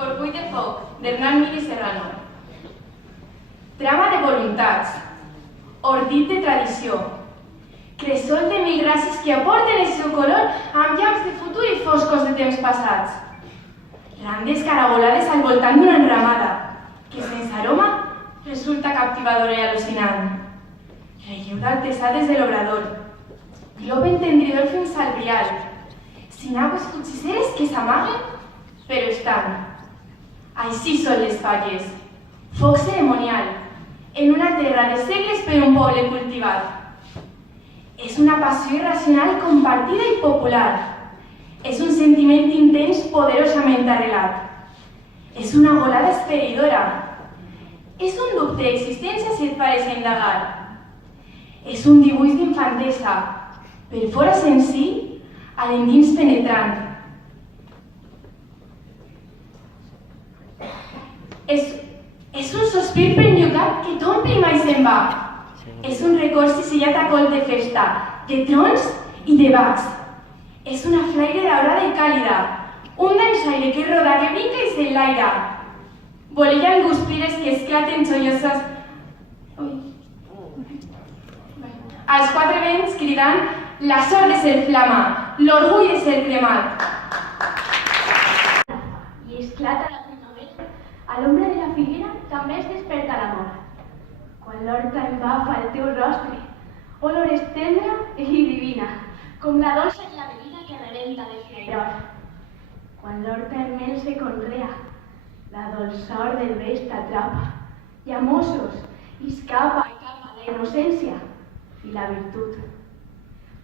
Orgull de foc, d'Hernán Mir i Serrano. Trama de voluntats, ordit de tradició, cressol de mil races que aporten el seu color amb llamps de futur i foscos de temps passats. Randes carabolades al voltant d'una enramada, que sense aroma resulta captivadora i al·lucinant. Relleu d'altesades de l'obrador, glob entendridor fins al vial, sin aigües fugisseres que s'amaguen, però estan. Així són les falles. Foc ceremonial, en una terra de segles per un poble cultivat. És una passió irracional compartida i popular. És un sentiment intens poderosament arrelat. És una volada esferidora. És un dubte d'existència si et pares a indagar. És un dibuix d'infantesa, per fora senzill, a l'endins penetrant. És un sospir perllongat que t'omple i mai se'n va. És un record cisellat a col de festa, de trons i de bacs. És una flaire daurada i càlida, un dansaire que roda, que brinca i s'enlaira. Volien guspires que esclaten joioses als quatre vents cridant la sort de ser flama, l'orgull de ser cremat. I esclata la primavera, a l'ombra de la figuera també es desperta l'amor. Quan l'horta embafa el teu rostre, olor és tendra i divina, com la dolça i la bebida que rebenta del flairor. Quan l'horta en mel se conrea, la dolçor del beix t'atrapa, llamosos, i escapa la innocència i la virtut.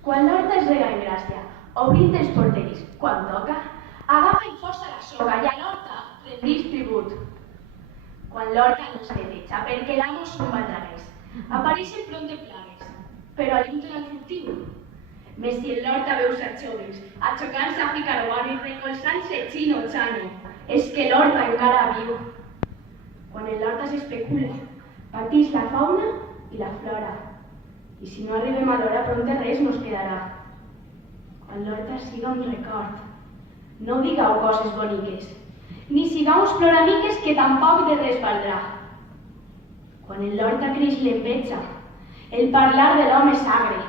Quan l'horta es rega en gràcia, obrint els porteris, quan toca, agafa i força la soga i a l'horta rendís tribut. Quan l'horta no se deteja perquè l'amo se'n va tragués, apareixen pront de plagues, però allunten al cultiu. Més si en l'horta veus a joves, achocant-se a picarobar i recolzant-se xino xano, és que l'horta encara viu. Quan en l'horta s'especula, patix la fauna i la flora, i si no arribem a l'hora pront de res nos quedarà. Quan l'horta siga un record, no digueu coses boniques, ni sigueu uns ploramiques que tampoc de res valdrà. Quan en l'horta creix l'enveja, el parlar de l'home sagre,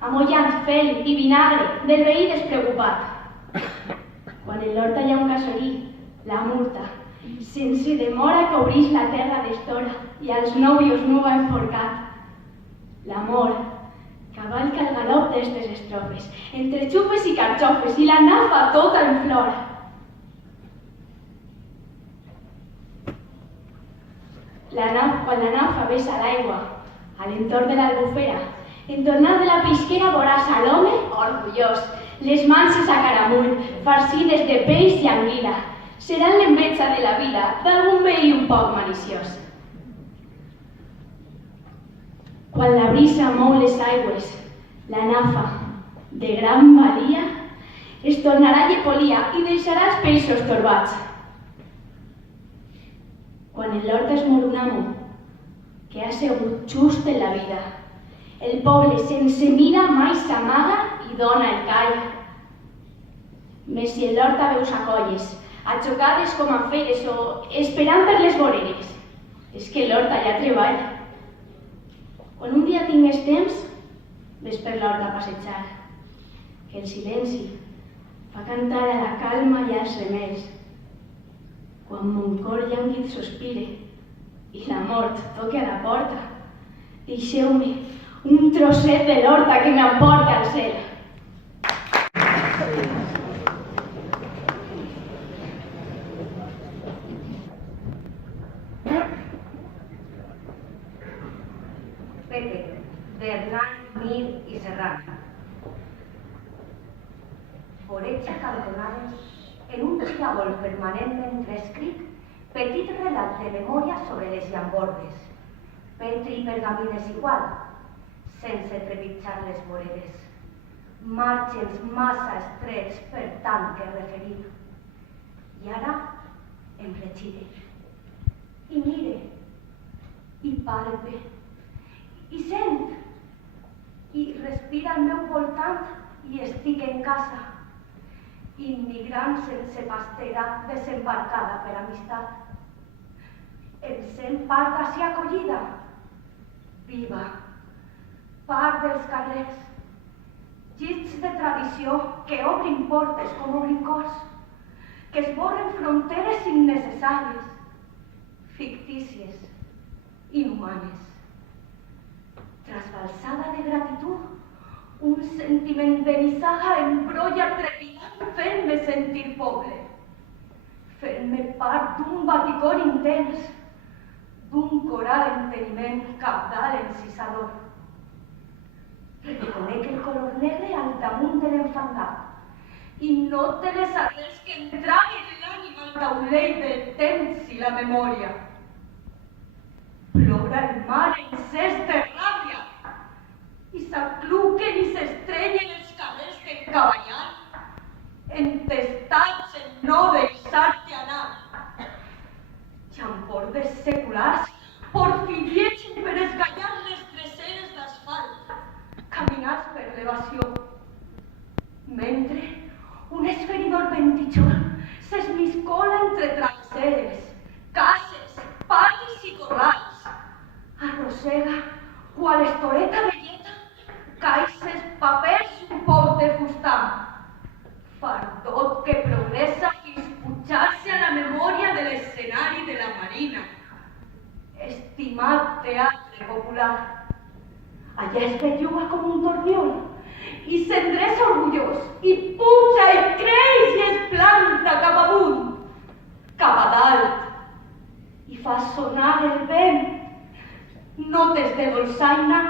amollant fel i vinagre del veí despreocupat. Quan en l'horta hi ha un casorí, la murta, sense demora que obrix la terra d'estora i als nòvios no va enforcat. L'amor cavalca el galop d'estes estrofes, entre xupes i carxofes i la nafa tota en flor. Quan la nafa vessa l'aigua, a l'entorn de l'albufera, en tornar de la pisquera veuràs a l'home orgullós, les manses a caramull, farcides de peix i anguila, seran l'enveja de la vila d'algun veí un poc maliciós. Quan la brisa mou les aigües, la nafa, de gran valia, es tornarà llepolia i deixarà els peixos torbats. Quan en l'horta es mor un amo, que ha segut just en la vida, el poble sense mira mai s'amaga i dona el call. Més si en l'horta veus a colles, achocades com a feres o esperant per les voreres, és que l'horta hi ha treball. Quan un dia tingues temps, ves per l'horta a passejar, que el silenci fa cantar a la calma i als remeis. Quan mon cor llanguit sospire i la mort toque a la porta, deixeu-me un trosset de l'horta que m'emporta al cel. Pepe, d'Hernán Mir i Serrano. Foretja cantonades en un xiragol permanentment reescrit, petit relat de memòria sobre les llambordes, petri i pergamí desigual, sense trepitjar les voreres. Marges massa estrets per tant que referir. I ara em regire. I mire. I palpe. I sent. I respira al meu voltant i estic en casa. immigrant sense pastera desembarcada per amistat. Em sent part d'ací acollida, viva, part dels carrers, llits de tradició que obrin portes com obrin cors, que esborren fronteres innecessàries, fictícies, inhumanes. Trasbalsada de gratitud, un sentiment de nissaga embrolla trepidant fent-me sentir poble, fent-me part d'un baticor intens, d'un coral enteniment cabdal encisador. Reconec el color negre al damunt de l'enfangat i note les arrels que entraguen l'ànima al taulell del temps i la memòria. Plora el mar encès de ràbia i s'acluquen i s'estrenyen els carrers del cavallar, entestats en no deixar-te anar. Llambordes seculars porfiriegen per esgallar les dreceres d'asfalt, caminats per l'evasió, mentre un esferidor ventijol s'esmiscola entre travesseres, cases, patis i corrals. Arrossega, qual estoreta velleta, caixes, papers i un pot de fustam. Fardot que progressa fins pujar-se a la memòria de l'escenari de la Marina. Estimat teatre popular. Allà es belluga com un torniol i s'endreça orgullós i puja i creix i es planta cap amunt, cap a dalt i fa sonar el vent, notes de dolçaina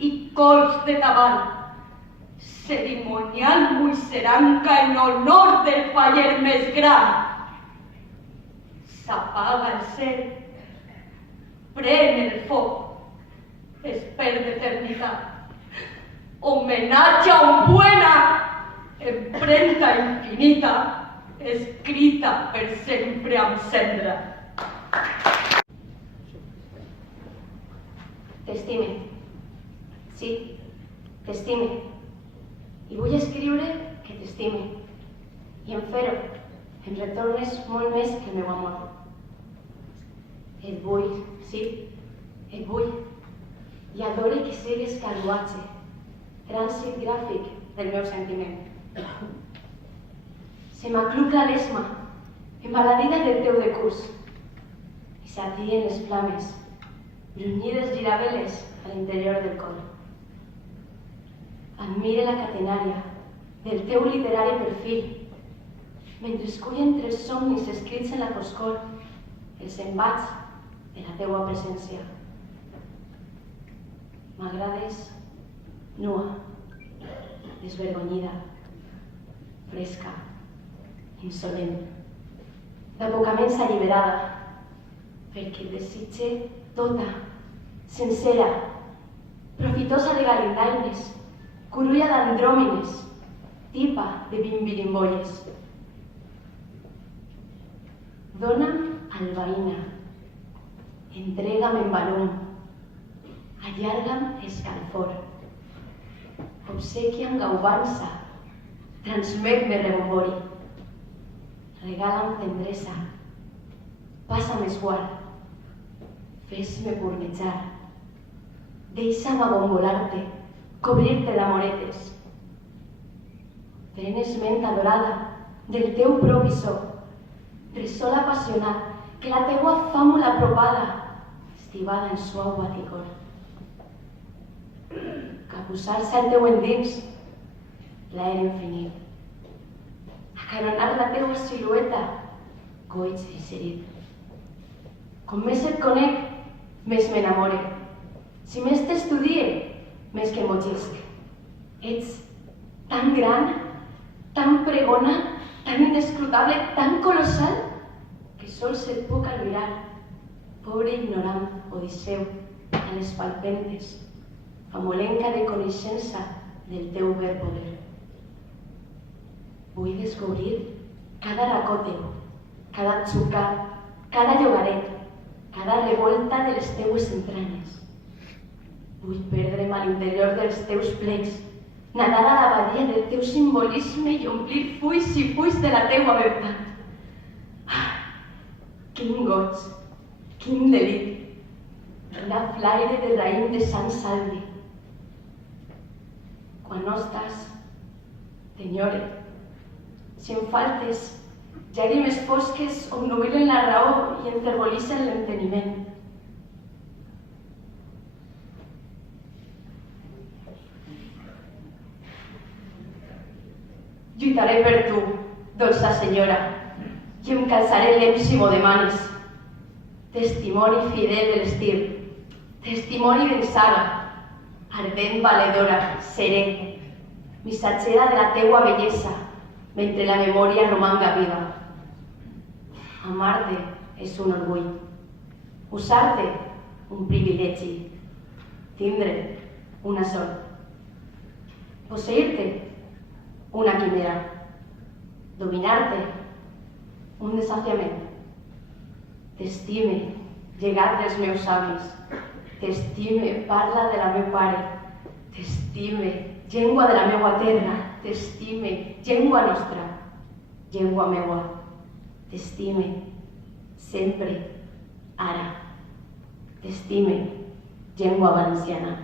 i cols de tabal. Cerimonial muixeranca en honor del paller més gran. S'apaga el cel, pren el foc, es perd eternitat. Homenatge a un buena, empremta infinita, escrita per sempre amb cendra. T'estime. Sí, t'estime. I vull escriure que t'estime. I en fer-ho, em retornes molt més que el meu amor. Et vull, sí, et vull. I adore que sigues carruatge, trànsit gràfic del meu sentiment. Se m'acluca l'esma, embaladida del teu decús, i s'atien les flames, brunyides giraveles a l'interior del cor. Admire la catenària del teu literari perfil, mentre escull entre els somnis escrits en la foscor els embats de la teua presència. M'agrades nua, desvergonyida, fresca, insolent, d'abocaments alliberada, perquè et desitge tota, sincera, profitosa de galindaines, curulla d'andròmines, tipa de bimbirimbolles. Dóna'm albaïna, entrega'm embalum, allarga'm escalfor, obsequia'm gaubança, transmet-me rebombori, regala'm tendresa, passa'm esguard, fes-me purnejar, deixa'm abombolar-te, cobrir-te d'amoretes. Pren esmenta dorada del teu propi so, bressol apassionat que la teua fàmula apropada, estibada en suau baticor. Capussar-se al teu endins, plaer infinit. Acaronar la teua silueta, goig eixerit. Com més et conec, més m'enamore. Si més t'estudie, més que mogisc. Ets tan gran, tan pregona, tan inescrutable, tan colossal, que sols et puc albirar, pobre ignorant Odisseu, a les palpentes, famolenca de coneixença del teu ver poder. Vull descobrir cada racó teu, cada atzucar, cada llogaret, cada revolta de les teues entranyes. Vull perdre'm a l'interior dels teus plecs, nadar a la badia del teu simbolisme i omplir fulls i fulls de la teua veritat. Quin goig, quin delit, la flaire de raïm de Sant Salvi. Quan no estàs, t'enyore. Si em faltes, llàgrimes fosques obnubilen la raó i enterbolissen l'enteniment. Lluitaré per tu, dolça senyora, i em calçaré l'em si m'ho demanes. Testimoni fidel de l'estil, testimoni d'ensaga, ardent valedora, serè, missatgera de la teua bellesa, mentre la memòria romanga viva. Amar-te és un orgull, usar-te un privilegi, tindre una sort, posseir-te una quimera, dominar-te un desafiament. T'estime, llegat dels meus avis, t'estime, parla de la meu pare, t'estime, llengua de la meua terra, t'estime, llengua nostra, llengua meua, t'estime, sempre, ara, t'estime, llengua valenciana.